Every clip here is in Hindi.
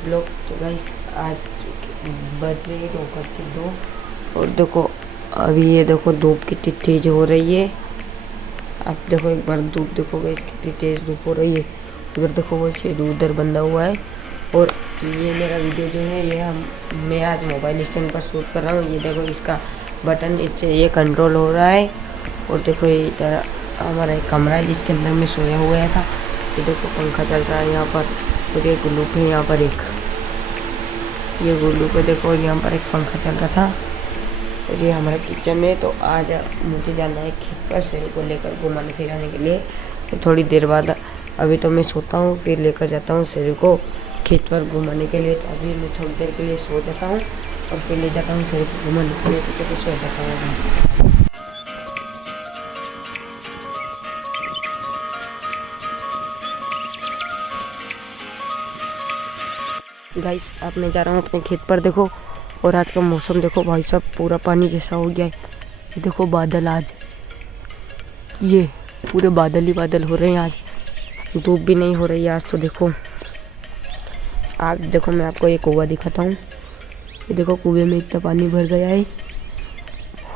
ब्लॉग। तो गाइस आज बज रही है दोपहर के 2 और देखो अभी ये देखो धूप कितनी तेज हो रही है। आप देखो एक बार धूप देखो गाइस कितनी तेज धूप हो रही है। उधर देखो वो शेरू उधर बंधा हुआ है। और ये मेरा वीडियो जो है ये मैं आज मोबाइल स्टैंड पर शूट कर रहा हूँ। ये देखो इसका बटन इससे ये कंट्रोल हो रहा है। और देखो ये इधर हमारा एक कमरा है जिसके अंदर मैं सोया हुआ था। ये देखो पंखा चल रहा है यहाँ पर और एक ग्लूप है यहाँ पर ये ग्लूप है। देखो यहाँ पर एक पंखा चल रहा था और ये हमारा किचन है। तो आज मुझे जाना है खेत पर शेरू को लेकर घुमाने फिराने के लिए। तो थोड़ी देर बाद अभी तो मैं सोता हूँ फिर लेकर जाता हूँ शेरू को खेत पर घुमाने के लिए। तो अभी मैं थोड़ी देर के लिए सो जाता हूँ और फिर ले जाता हूँ शेरू को घुमाने के लिए। तो सो जाता हूँ। गाइस अब मैं जा रहा हूँ अपने खेत पर। देखो और आज का मौसम देखो भाई साहब पूरा पानी जैसा हो गया है। ये देखो बादल आज ये पूरे बादल ही बादल हो रहे हैं। आज धूप भी नहीं हो रही है आज। तो देखो आप देखो मैं आपको एक कुआं दिखाता हूँ। ये देखो कुएं में इतना पानी भर गया है।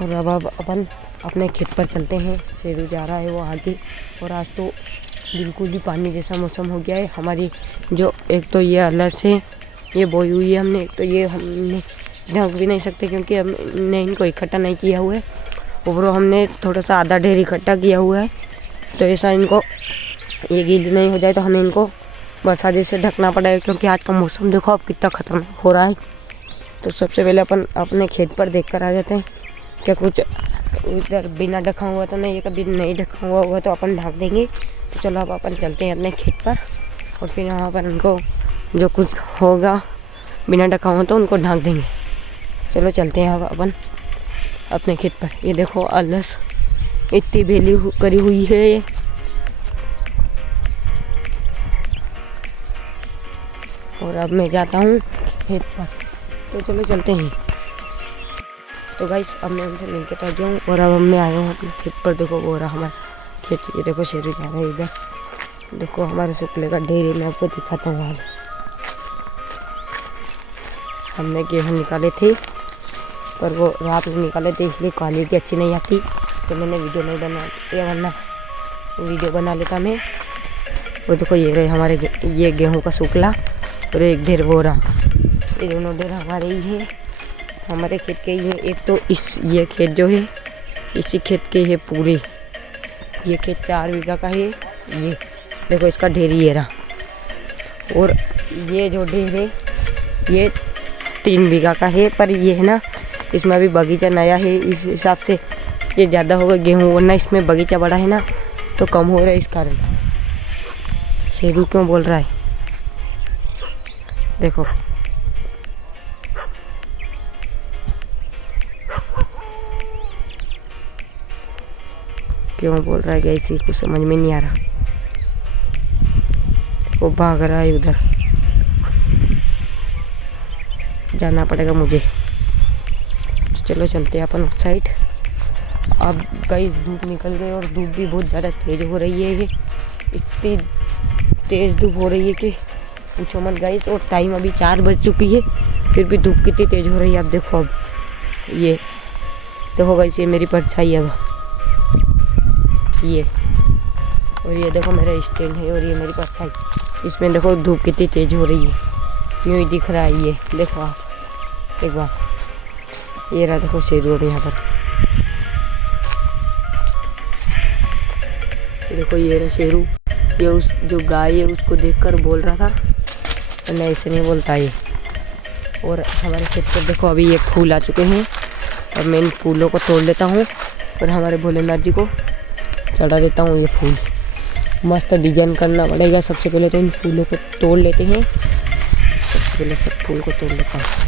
और अब अपन अपने खेत पर चलते हैं। शेरू जा रहा है वो आगे। और आज तो बिल्कुल ही पानी जैसा मौसम हो गया है। हमारी जो एक तो ये अलग से ये बोई हुई है हमने। एक तो ये हमने ढक भी नहीं सकते क्योंकि हमने इनको इकट्ठा नहीं किया हुआ है। ऊपर हमने थोड़ा सा आधा ढेर इकट्ठा किया हुआ है। तो ऐसा इनको ये गीली नहीं हो जाए तो हमें इनको बरसात से ढकना पड़ेगा क्योंकि आज का मौसम देखो अब कितना खतरनाक हो रहा है। तो सबसे पहले अपन अपने खेत पर देख कर आ जाते हैं क्या कुछ उधर बिना ढका हुआ तो नहीं। ये कभी नहीं ढका हुआ होगा तो अपन ढक देंगे। तो चलो अब अपन चलते हैं अपने खेत पर और फिर वहाँ पर उनको जो कुछ होगा बिना ढका हुआ तो उनको ढक देंगे। चलो चलते हैं अब अपन अपने खेत पर। ये देखो अलस इतनी बेली करी हुई है ये। और अब मैं जाता हूँ खेत पर। तो चलो चलते हैं। तो गाइस अब मैं उनसे मिलकर तो आ गया हूँ और अब मैं आया हूँ अपने खेत पर। देखो वो रहा हमारा खेत। ये देखो शेरू जा रहा है इधर। देखो हमारे शुक्ले का ढेर मैं आपको दिखाता हूँ। आज हमने गेहूँ निकाले थे पर वो रात में निकाले थे इसलिए क्वालिटी अच्छी नहीं आती। तो मैंने वीडियो नहीं बनाया वरना वीडियो बना लेता मैं। वो देखो ये रहे हमारे ये गेहूँ का शुक्ला और एक ढेर वो रहा। ये दोनों ढेर हमारे ही हैं हमारे खेत के ही हैं। एक तो इस ये खेत जो है इसी खेत के है पूरे। ये खेत 4 बीघा का है। ये देखो इसका ढेर ये रहा। और ये जो ढेर है ये 3 बीघा का है। पर ये है ना इसमें अभी बगीचा नया है इस हिसाब से ये ज़्यादा होगा गेहूँ। वरना इसमें बगीचा बड़ा है ना तो कम हो रहा है। इस कारण शेरू क्यों बोल रहा है देखो। क्यों बोल रहा है गाइस कुछ समझ में नहीं आ रहा। वो भाग रहा है उधर। जाना पड़ेगा मुझे। चलो चलते हैं अपन उस साइड। अब गाइस धूप निकल गई और धूप भी बहुत ज़्यादा तेज़ हो रही है। ये इतनी तेज़ धूप हो रही है कि पूछो मत गाइस। और टाइम अभी 4 बज चुकी है फिर भी धूप कितनी तेज़ हो रही है। अब देखो अब ये देखो गाइस ये मेरी परछाई है अब ये। और ये देखो मेरा स्टैंड है और ये मेरी परछाई। इसमें देखो धूप कितनी तेज़ हो रही है। यूँ ही दिख रहा है ये देखो आप एक बार। ये रहा देखो शेरू अभी यहाँ पर। ये देखो ये रहा शेरू। ये उस जो गाय है उसको देखकर बोल रहा था और नहीं ऐसे नहीं बोलता ये। और हमारे खेत पर देखो अभी ये फूल आ चुके हैं और मैं इन फूलों को तोड़ लेता हूँ और हमारे भोलेनाथ जी को चढ़ा देता हूँ। ये फूल मस्त डिजाइन करना पड़ेगा। सबसे पहले तो इन फूलों को तोड़ लेते हैं। सबसे पहले सब फूल को तोड़ लेता हूँ।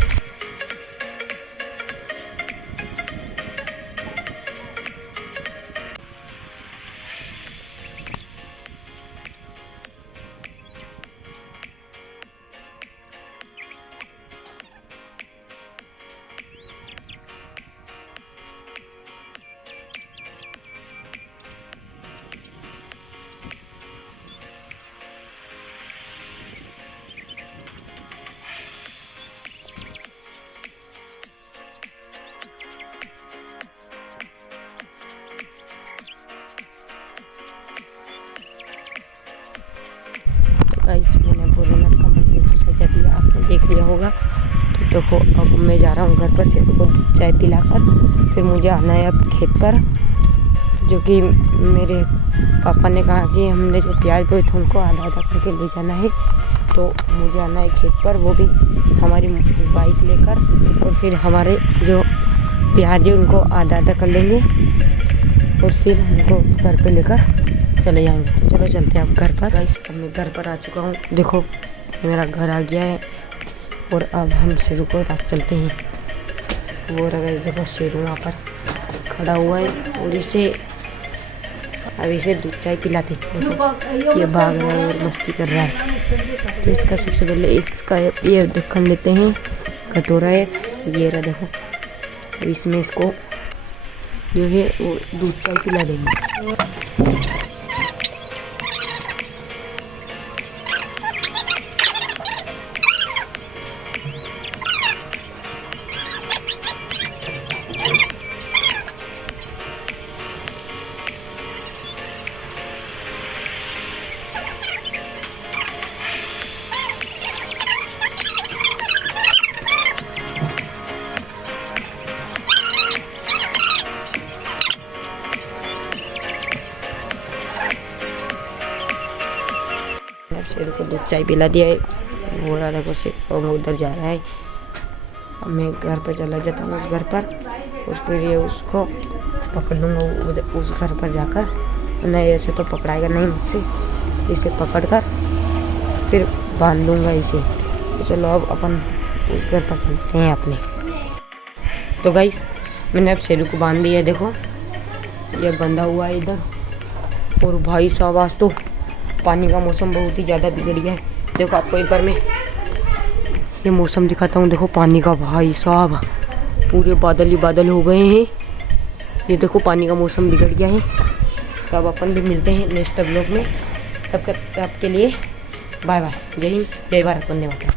होगा। तो देखो अब मैं जा रहा हूँ घर पर शेरू को चाय पिलाकर, फिर मुझे आना है अब खेत पर, जो कि मेरे पापा ने कहा कि हमने जो प्याज बोए थे उनको आधा आधा करके ले जाना है। तो मुझे आना है खेत पर, वो भी हमारी बाइक लेकर, और फिर हमारे जो प्याज है उनको आधा आधा कर लेंगे और फिर उनको घर पे लेकर चले जाएंगे। चलो चलते हैं अब घर पर। गाइस अब मैं घर पर आ चुका हूँ, देखो मेरा घर आ गया है और अब हम शेरू को पास चलते हैं। वो रहा देखो शेरू वहाँ पर खड़ा हुआ है और इसे अब इसे दूध चाय पिलाते। देखो ये भाग रहा है और मस्ती कर रहा है। तो इसका सबसे पहले इसका ये ढक्कन लेते हैं, कटोरा है ये रहा देखो। अब इसमें इसको जो है वो दूध चाय पिला देंगे। शेरू को दूध चाय पिला दिया है, वो रहा देखो शेरू उधर जा रहा है। अब मैं घर पर चला जाता हूँ उस घर पर, और फिर ये उसको पकड़ लूँगा उस घर पर जाकर। नहीं ऐसे तो पकड़ाएगा नहीं मुझसे, इसे पकड़कर फिर बांध लूँगा इसे। तो चलो अब अपन उस घर पर चलते हैं अपने। तो गाइस मैंने अब शेरू को बांध दिया है, देखो ये बंधा हुआ है इधर। और भाई साहब आज तो पानी का मौसम बहुत ही ज़्यादा बिगड़ गया है। देखो आपको एक बार मैं ये मौसम दिखाता हूँ, देखो पानी का भाई साहब पूरे बादल ही बादल हो गए हैं। ये देखो पानी का मौसम बिगड़ गया है। तो अब अपन भी मिलते हैं नेक्स्ट ब्लॉग में, तब के लिए बाय बाय। जय हिंद, जय भारत, वंदे मातरम।